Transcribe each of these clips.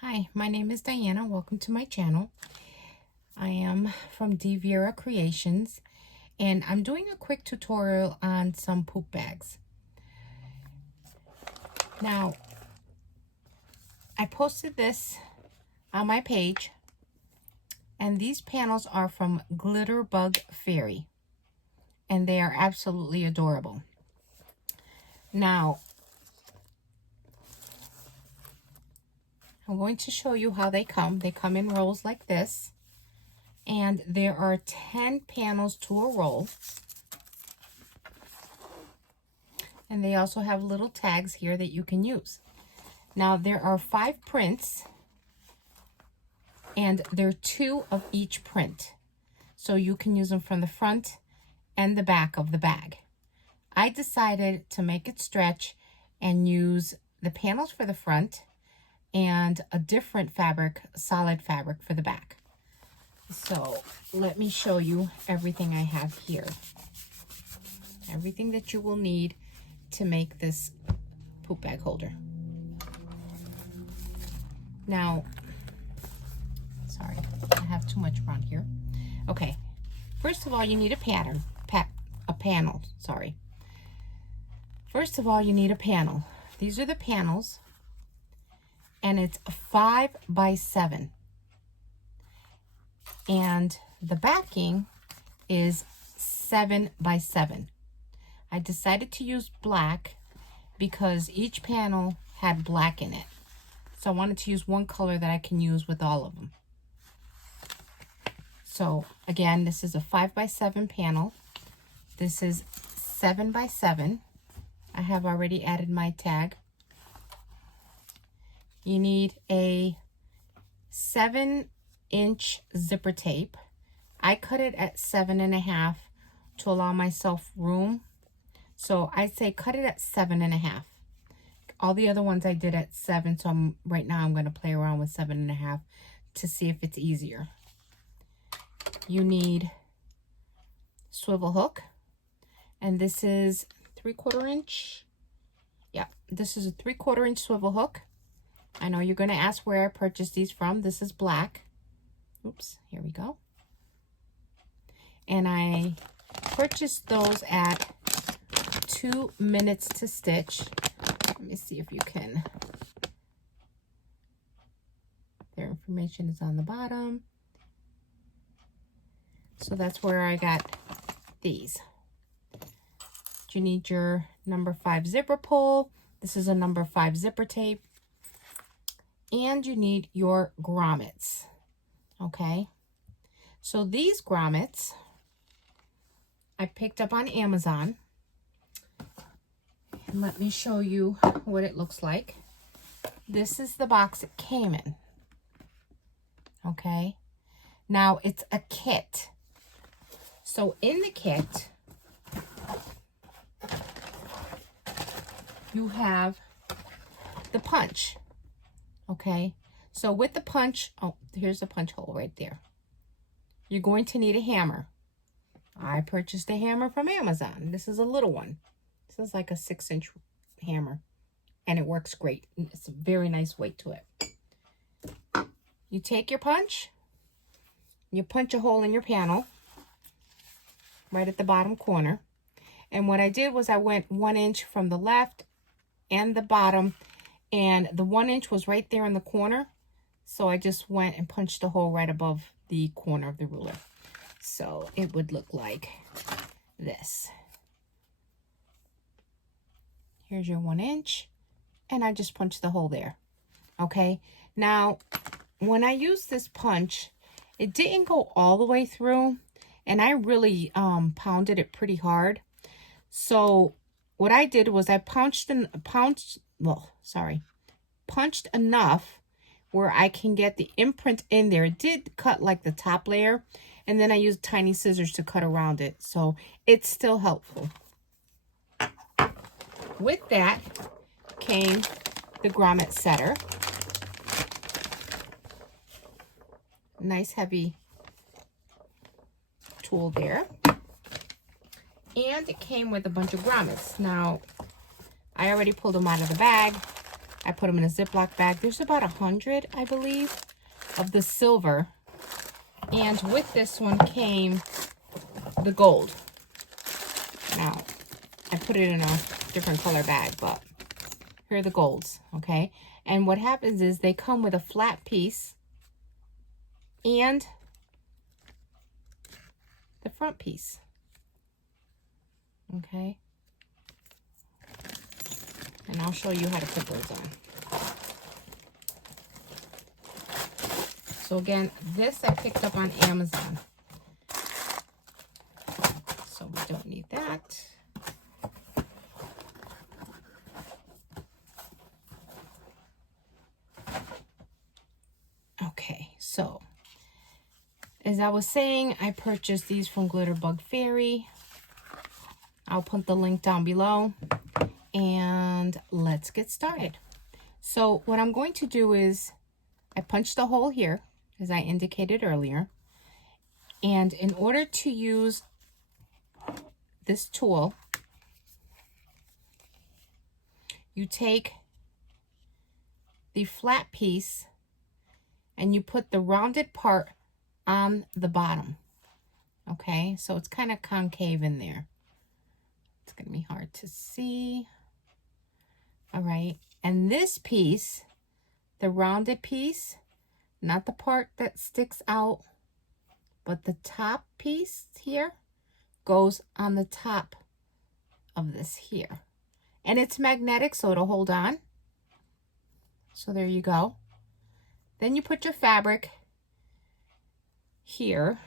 Hi, my name is Diana. Welcome to my channel. I am from dViera Creations, and I'm doing a quick tutorial on some poop bags. Now, I posted this on my page, and these panels are from Glitterbug Fairy, and they are absolutely adorable. Now, I'm going to show you how they come. They come in rolls like this, and there are 10 panels to a roll. And they also have little tags here that you can use. Now, there are 5 prints, and there are 2 of each print. So you can use them from the front and the back of the bag. I decided to make it stretch and use the panels for the front and a different fabric, solid fabric, for the back. So let me show you everything I have here. Everything that you will need to make this poop bag holder. Now, sorry, I have too much around here. Okay, first of all, you need a panel. First of all, you need a panel. These are the panels, and it's 5 by 7. And the backing is 7 by 7. I decided to use black because each panel had black in it. So I wanted to use one color that I can use with all of them. So again, this is a 5 by 7 panel. This is 7 by 7. I have already added my tag. You need a 7-inch zipper tape. I cut it at 7.5 to allow myself room. So I'd say cut it at 7.5. All the other ones I did at 7, so right now I'm going to play around with 7.5 to see if it's easier. You need swivel hook, and this is 3/4 inch. Yeah, this is a 3/4 inch swivel hook. I know you're going to ask where I purchased these from. This is black. Oops, here we go. And I purchased those at 2 minutes to stitch. Let me see if you can. Their information is on the bottom. So that's where I got these. You need your number 5 zipper pull. This is a number 5 zipper tape. And you need your grommets. Okay. So these grommets I picked up on Amazon. And let me show you what it looks like. This is the box it came in. Okay. Now it's a kit. So in the kit, you have the punch. Okay. So with the punch, oh, here's the punch hole right there. You're going to need a hammer. I purchased a hammer from Amazon. This is a little one. This is like a 6-inch hammer, and it works great. It's a very nice weight to it. You take your punch, you punch a hole in your panel right at the bottom corner. And what I did was I went 1 inch from the left and the bottom, and the 1 inch was right there in the corner. So I just went and punched a hole right above the corner of the ruler. So it would look like this. Here's your 1 inch, and I just punched the hole there. Okay, now when I used this punch, it didn't go all the way through, and I really pounded it pretty hard. So what I did was I punched enough where I can get the imprint in there. It did cut like the top layer, and then I used tiny scissors to cut around it. So it's still helpful. With that came the grommet setter. Nice heavy tool there. And it came with a bunch of grommets. Now, I already pulled them out of the bag. I put them in a Ziploc bag. There's about 100, I believe, of the silver. And with this one came the gold. Now, I put it in a different color bag, but here are the golds, okay? And what happens is they come with a flat piece and the front piece, okay? And I'll show you how to put those on. So again, this I picked up on Amazon. So we don't need that. Okay, so as I was saying, I purchased these from Glitterbug Fairy. I'll put the link down below. And let's get started. So what I'm going to do is I punched a hole here, as I indicated earlier. And in order to use this tool, you take the flat piece and you put the rounded part on the bottom. Okay, so it's kind of concave in there. It's going to be hard to see. All right, and this piece, the rounded piece, not the part that sticks out, but the top piece here goes on the top of this here. And it's magnetic, so it'll hold on. So there you go. Then you put your fabric here.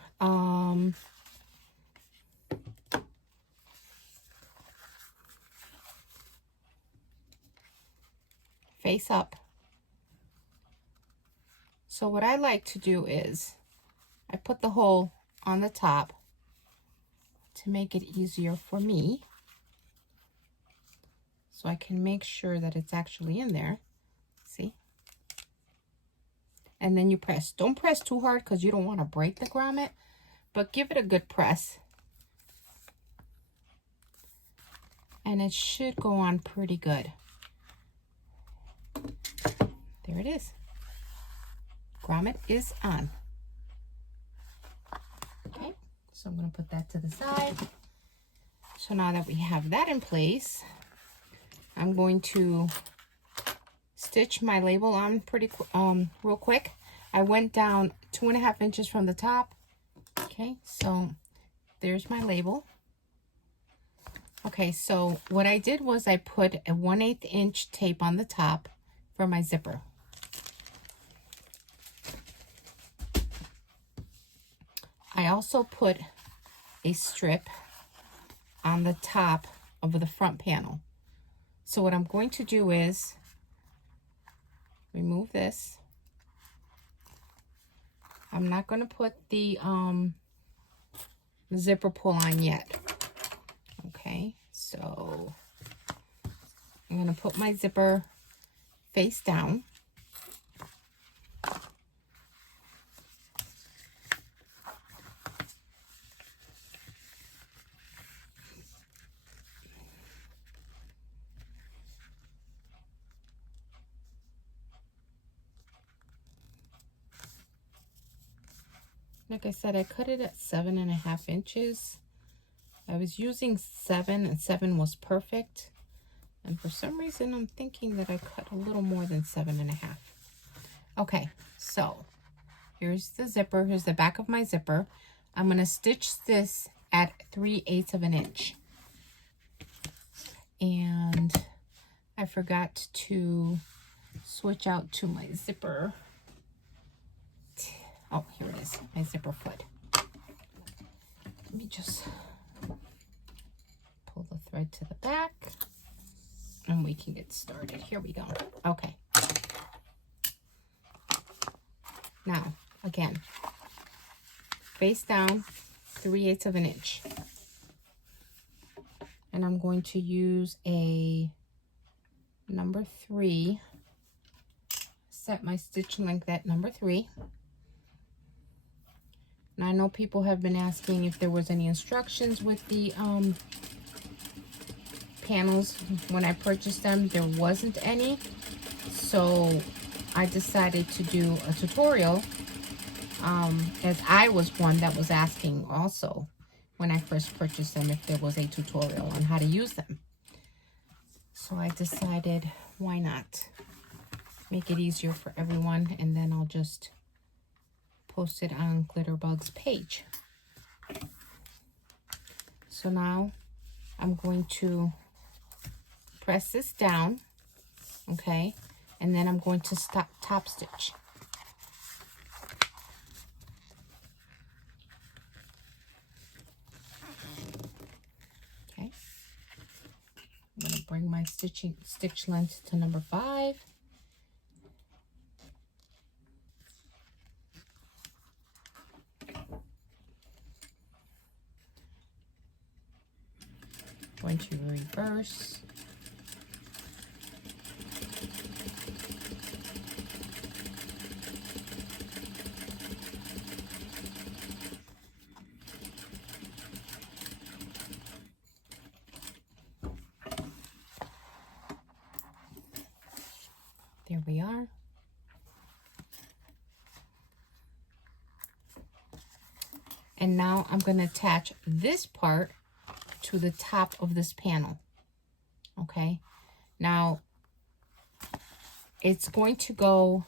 Face up. So what I like to do is I put the hole on the top to make it easier for me, so I can make sure that it's actually in there. See? And then you press. Don't press too hard because you don't want to break the grommet, but give it a good press. And it should go on pretty good. There it is. Grommet is on. Okay, so I'm going to put that to the side. So now that we have that in place, I'm going to stitch my label on real quick. I went down 2.5 inches from the top. Okay, so there's my label. Okay, so what I did was I put a 1/8 inch tape on the top for my zipper. I also put a strip on the top of the front panel. So what I'm going to do is remove this. I'm not going to put the zipper pull on yet. Okay, so I'm going to put my zipper face down. Like I said, I cut it at 7.5 inches. I was using 7 and 7 was perfect. And for some reason, I'm thinking that I cut a little more than 7.5. Okay, so here's the zipper. Here's the back of my zipper. I'm going to stitch this at 3/8 of an inch. And I forgot to switch out to my zipper. Oh, here it is, my zipper foot. Let me just pull the thread to the back and we can get started. Here we go. Okay. Now, again, face down, 3/8 of an inch. And I'm going to use a number 3. Set my stitch length at number 3. And I know people have been asking if there was any instructions with the panels, when I purchased them, there wasn't any. So I decided to do a tutorial, as I was one that was asking also when I first purchased them if there was a tutorial on how to use them. So I decided, why not make it easier for everyone, and then I'll just post it on Glitterbug's page. So now I'm going to press this down, okay, and then I'm going to top stitch. Okay, I'm going to bring my stitch length to number 5. Going to reverse. There we are. And now I'm going to attach this part to the top of this panel. Okay, now it's going to go,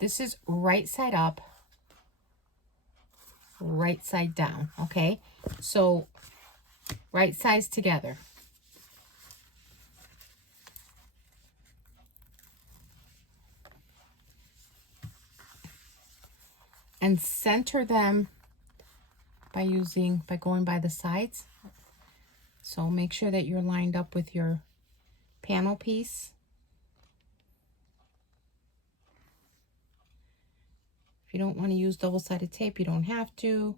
this is right side up, right side down. Okay, so right sides together. And center them by going by the sides. So make sure that you're lined up with your panel piece. If you don't want to use double-sided tape, you don't have to.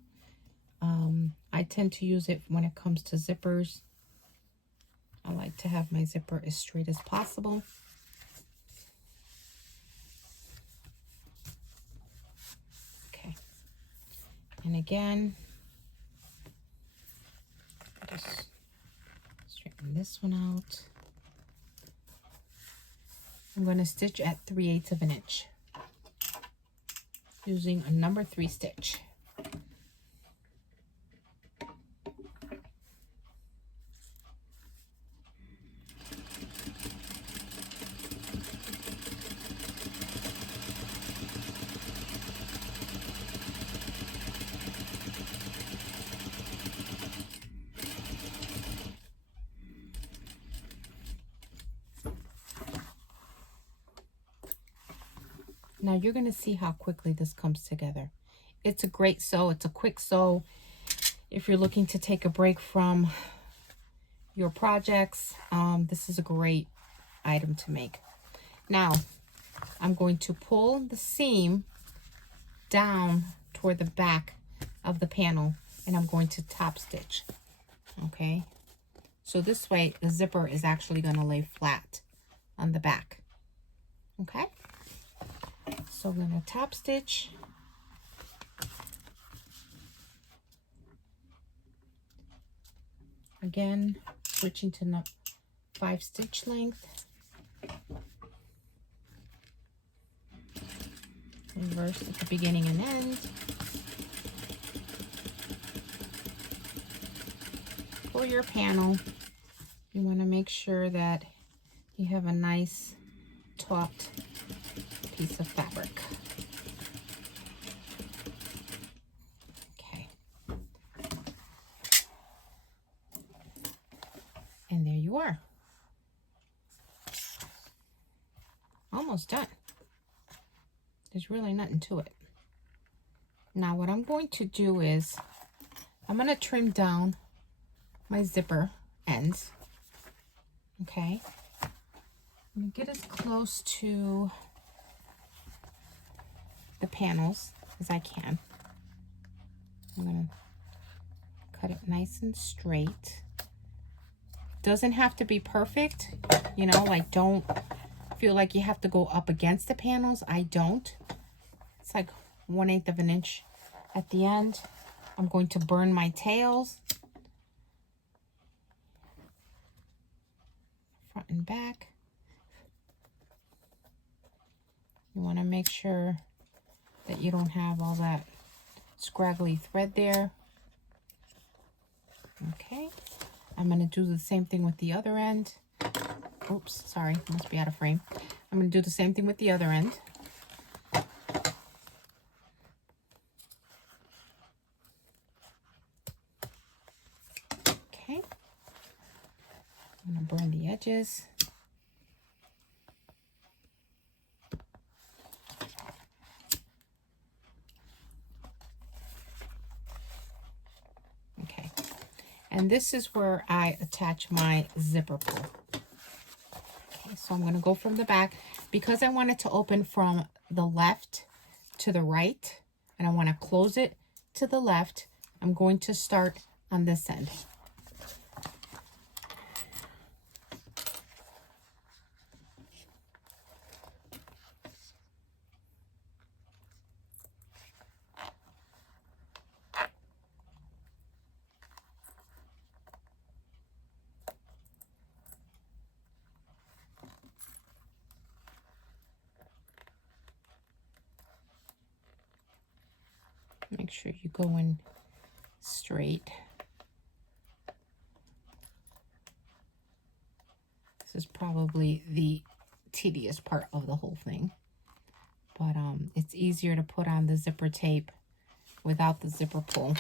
I tend to use it when it comes to zippers. I like to have my zipper as straight as possible. Okay. And again, just straighten this one out. I'm going to stitch at 3/8 of an inch using a number 3 stitch. Now you're going to see how quickly this comes together. It's a great sew. It's a quick sew. If you're looking to take a break from your projects, this is a great item to make. Now, I'm going to pull the seam down toward the back of the panel, and I'm going to top stitch. Okay? So this way, the zipper is actually going to lay flat on the back. Okay? So I'm going to top stitch. Again, switching to 5 stitch length. Reverse at the beginning and end. For your panel, you want to make sure that you have a nice taut piece of fabric. Okay. And there you are. Almost done. There's really nothing to it. Now what I'm going to do is I'm going to trim down my zipper ends. Okay. I'm going to get as close to the panels as I can. I'm going to cut it nice and straight. Doesn't have to be perfect, you know, like don't feel like you have to go up against the panels. I don't. It's like 1/8 of an inch at the end. I'm going to burn my tails. and back. You want to make sure that you don't have all that scraggly thread there. Okay, I'm going to do the same thing with the other end. Oops, sorry, must be out of frame. I'm going to do the same thing with the other end. Okay, I'm going to burn the edges. Okay, and this is where I attach my zipper pull. So I'm going to go from the back because I want it to open from the left to the right, and I want to close it to the left. I'm going to start on this end. Make sure you go in straight. This is probably the tedious part of the whole thing, but it's easier to put on the zipper tape without the zipper pull.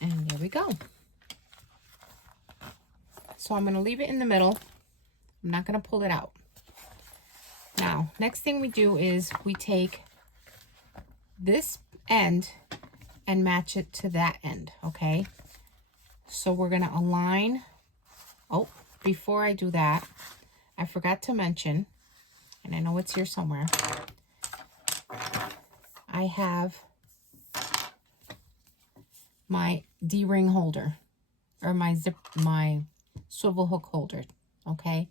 And there we go. So I'm going to leave it in the middle. I'm not going to pull it out. Now, next thing we do is we take this end and match it to that end, okay? So we're going to align. Oh, before I do that, I forgot to mention, and I know it's here somewhere, I have my D-ring holder, or my swivel hook holder, okay?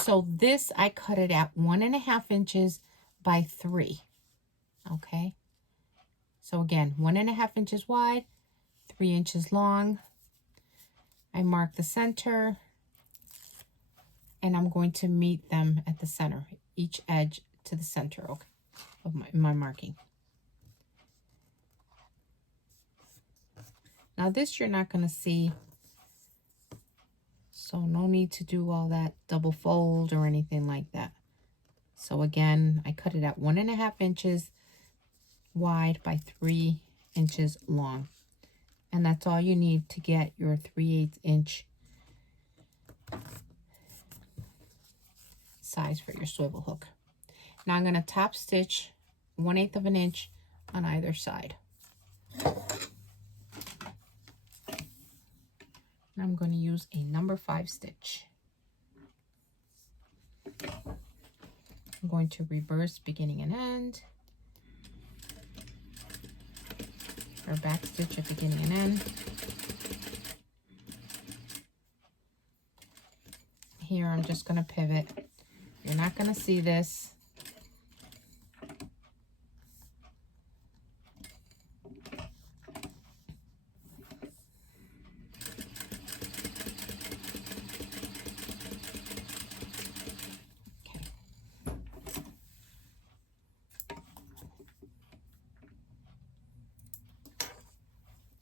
So this, I cut it at 1.5 inches by 3, okay? So again, 1.5 inches wide, 3 inches long. I mark the center, and I'm going to meet them at the center, each edge to the center, okay, of my marking. Now this you're not going to see, so no need to do all that double fold or anything like that. So again, I cut it at 1.5 inches wide by 3 inches long, and that's all you need to get your 3/8 inch size for your swivel hook. Now I'm going to top stitch 1/8 of an inch on either side. And I'm going to use a number 5 stitch. I'm going to reverse beginning and end, or back stitch at beginning and end. Here I'm just going to pivot. You're not going to see this.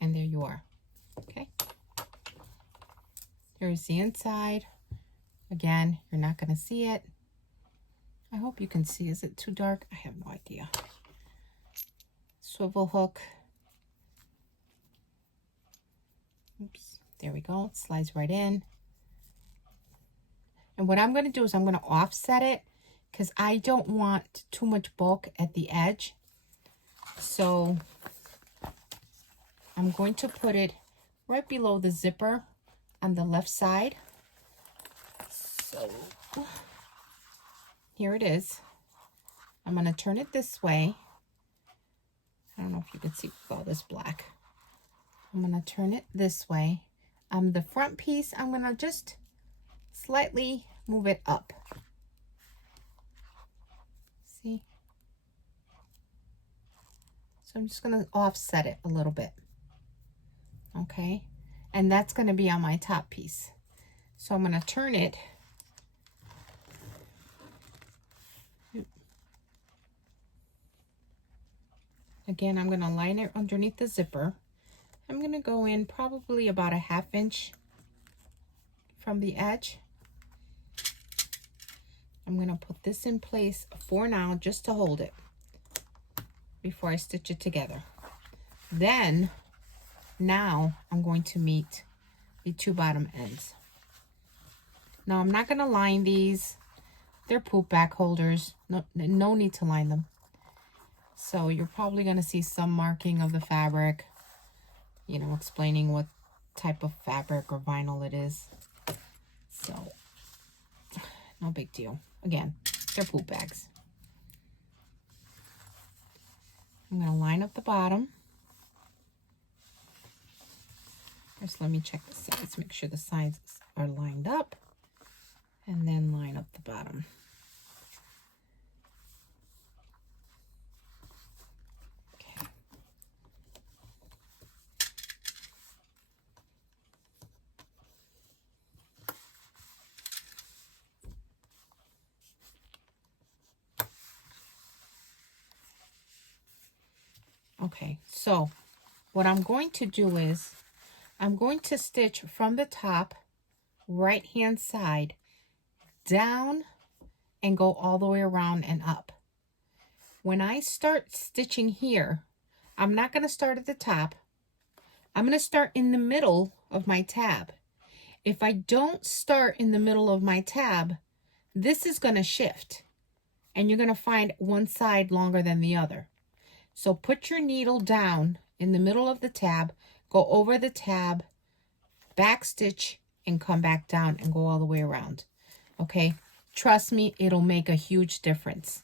And there you are. Okay. Here's the inside. Again, you're not going to see it. I hope you can see. Is it too dark? I have no idea. Swivel hook. Oops. There we go. It slides right in. And what I'm going to do is I'm going to offset it because I don't want too much bulk at the edge. So I'm going to put it right below the zipper on the left side. So here it is. I'm going to turn it this way. I don't know if you can see with all this black. I'm going to turn it this way. The front piece, I'm going to just slightly move it up. See? So I'm just going to offset it a little bit. Okay? And that's going to be on my top piece. So I'm going to turn it. Again, I'm going to line it underneath the zipper. I'm going to go in probably about a 1/2 inch from the edge. I'm going to put this in place for now just to hold it before I stitch it together. Then, now I'm going to meet the 2 bottom ends. Now I'm not going to line these. They're poop back holders. No need to line them. So you're probably going to see some marking of the fabric, you know, explaining what type of fabric or vinyl it is. So, no big deal. Again, they're poop bags. I'm going to line up the bottom. First, let me check the sides, make sure the sides are lined up, and then line up the bottom. Okay, so what I'm going to do is I'm going to stitch from the top right hand side down and go all the way around and up. When I start stitching here, I'm not going to start at the top. I'm going to start in the middle of my tab. If I don't start in the middle of my tab, this is going to shift and you're going to find one side longer than the other. So put your needle down in the middle of the tab, go over the tab, back stitch, and come back down and go all the way around. Okay? Trust me, it'll make a huge difference.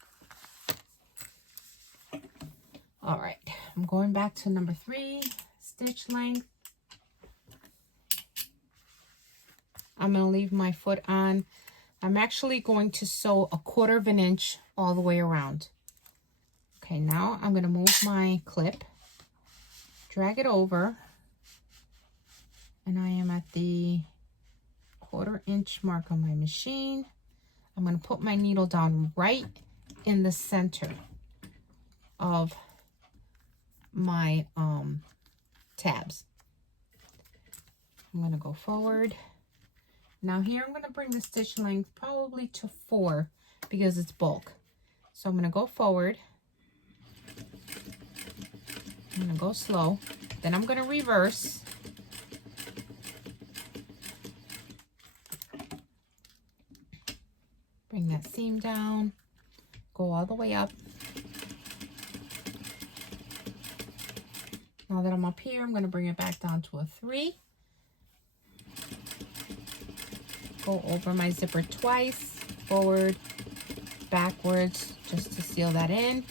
All right, I'm going back to number 3, stitch length. I'm going to leave my foot on. I'm actually going to sew 1/4 inch all the way around. Okay, now I'm going to move my clip, drag it over, and I am at the 1/4 inch mark on my machine. I'm going to put my needle down right in the center of my tabs. I'm going to go forward. Now here I'm going to bring the stitch length probably to 4 because it's bulk. So I'm going to go forward. I'm going to go slow. Then I'm going to reverse. Bring that seam down. Go all the way up. Now that I'm up here, I'm going to bring it back down to a 3. Go over my zipper twice, forward, backwards, just to seal that in.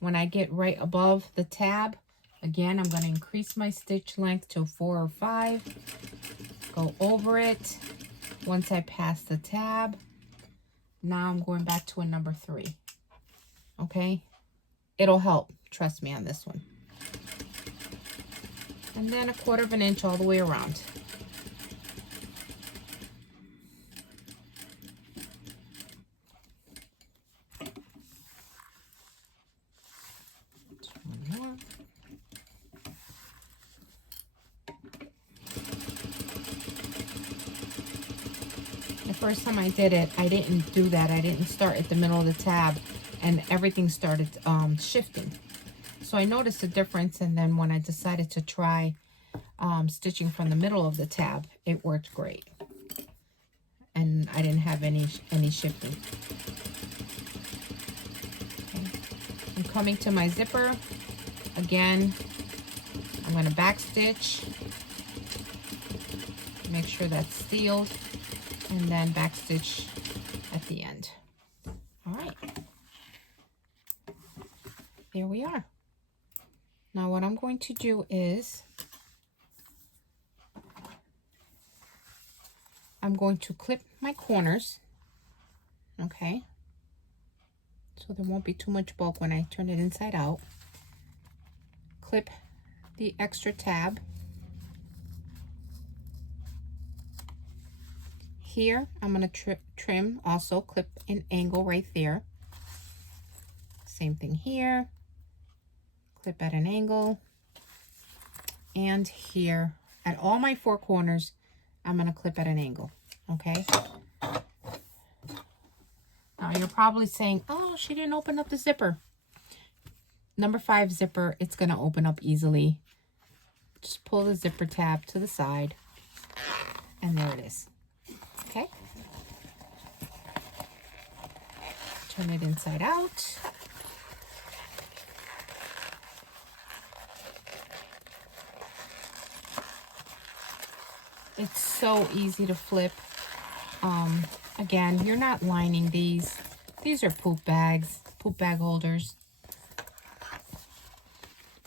When I get right above the tab, again, I'm going to increase my stitch length to 4 or 5. Go over it. Once I pass the tab, now I'm going back to a number 3. Okay? It'll help. Trust me on this one. And then 1/4 inch all the way around. One more. The first time I did it, I didn't do that. I didn't start at the middle of the tab, and everything started shifting. So I noticed a difference, and then when I decided to try stitching from the middle of the tab, it worked great. And I didn't have any shifting. Okay. I'm coming to my zipper. Again, I'm going to back stitch. Make sure that's sealed. And then back stitch at the end. All right. There we are. Now what I'm going to do is I'm going to clip my corners, okay, so there won't be too much bulk when I turn it inside out. Clip the extra tab here, I'm going to trim, also clip an angle right there. Same thing here, clip at an angle. And here, at all my 4 corners, I'm going to clip at an angle, okay? Now, you're probably saying, oh, she didn't open up the zipper. Number 5 zipper, it's going to open up easily. Just pull the zipper tab to the side, and there it is, okay? Turn it inside out. It's so easy to flip. Again, you're not lining these. These are poop bags, poop bag holders.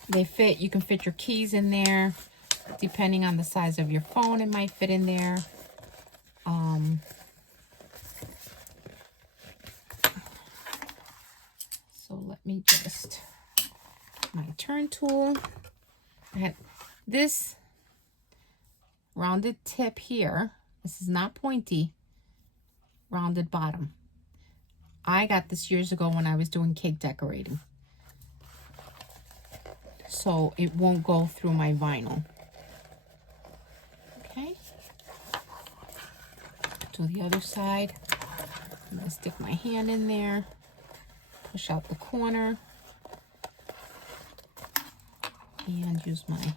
They fit, you can fit your keys in there. Depending on the size of your phone, it might fit in there. So let me just, my turn tool. I had this rounded tip here. This is not pointy. Rounded bottom. I got this years ago when I was doing cake decorating. So it won't go through my vinyl. Okay. To the other side. I'm going to stick my hand in there. Push out the corner. And use my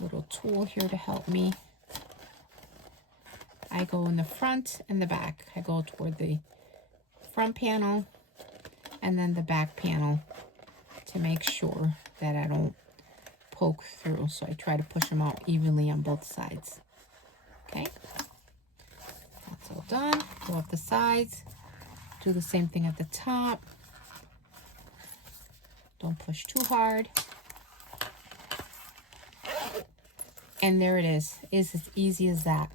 little tool here to help me. I go in the front and the back. I go toward the front panel and then the back panel to make sure that I don't poke through. So I try to push them out evenly on both sides. Okay, that's all done. Go up the sides. Do the same thing at the top. Don't push too hard. And there it is. It's as easy as that.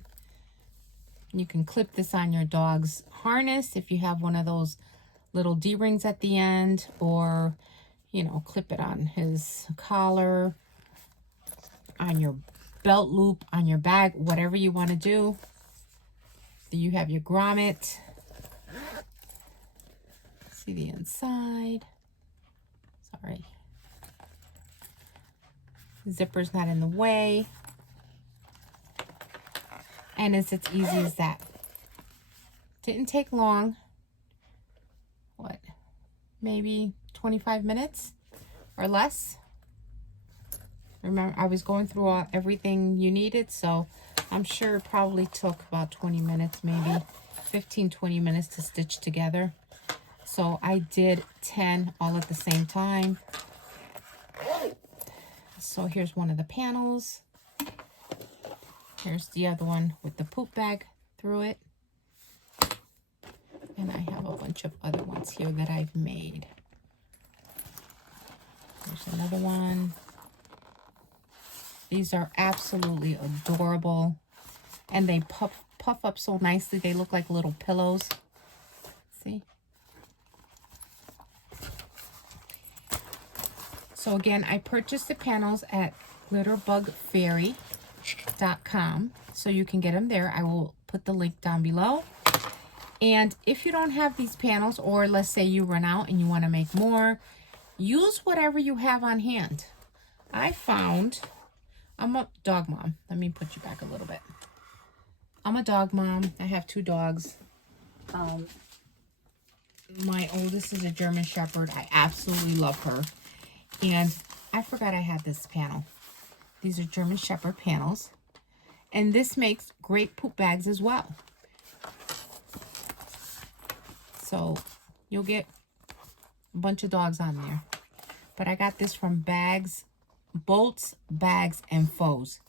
You can clip this on your dog's harness if you have one of those little D-rings at the end, or, you know, clip it on his collar, on your belt loop, on your bag, whatever you want to do. You have your grommet. See the inside. Sorry. Zipper's not in the way. And it's as easy as that. Didn't take long. What? Maybe 25 minutes or less. Remember, I was going through everything you needed, so I'm sure it probably took about 20 minutes, maybe 15, 20 minutes to stitch together. So I did 10 all at the same time. So here's one of the panels. Here's the other one with the poop bag through it. And I have a bunch of other ones here that I've made. There's another one. These are absolutely adorable. And they puff up so nicely. They look like little pillows. See? So again, I purchased the panels at glitterbugfairy.com, so you can get them there. I will put the link down below. And if you don't have these panels, or let's say you run out and you want to make more, use whatever you have on hand. I found, I'm a dog mom. Let me put you back a little bit. I'm a dog mom. I have 2 dogs. My oldest is a German Shepherd. I absolutely love her. And I forgot I had this panel. These are German Shepherd panels. And this makes great poop bags as well. So you'll get a bunch of dogs on there. But I got this from Bags, Bolts, Bags, and Foes.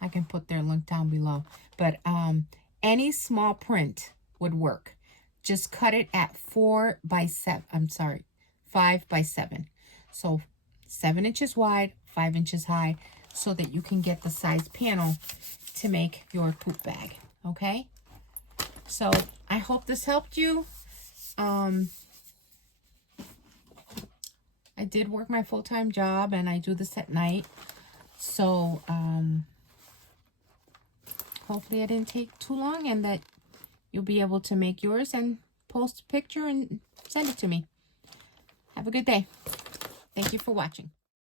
I can put their link down below. But any small print would work. Just cut it at 5 by 7. So 7 inches wide, 5 inches high, so that you can get the size panel to make your poop bag. Okay? So I hope this helped you. I did work my full-time job, and I do this at night. So hopefully I didn't take too long and that you'll be able to make yours and post a picture and send it to me. Have a good day. Thank you for watching.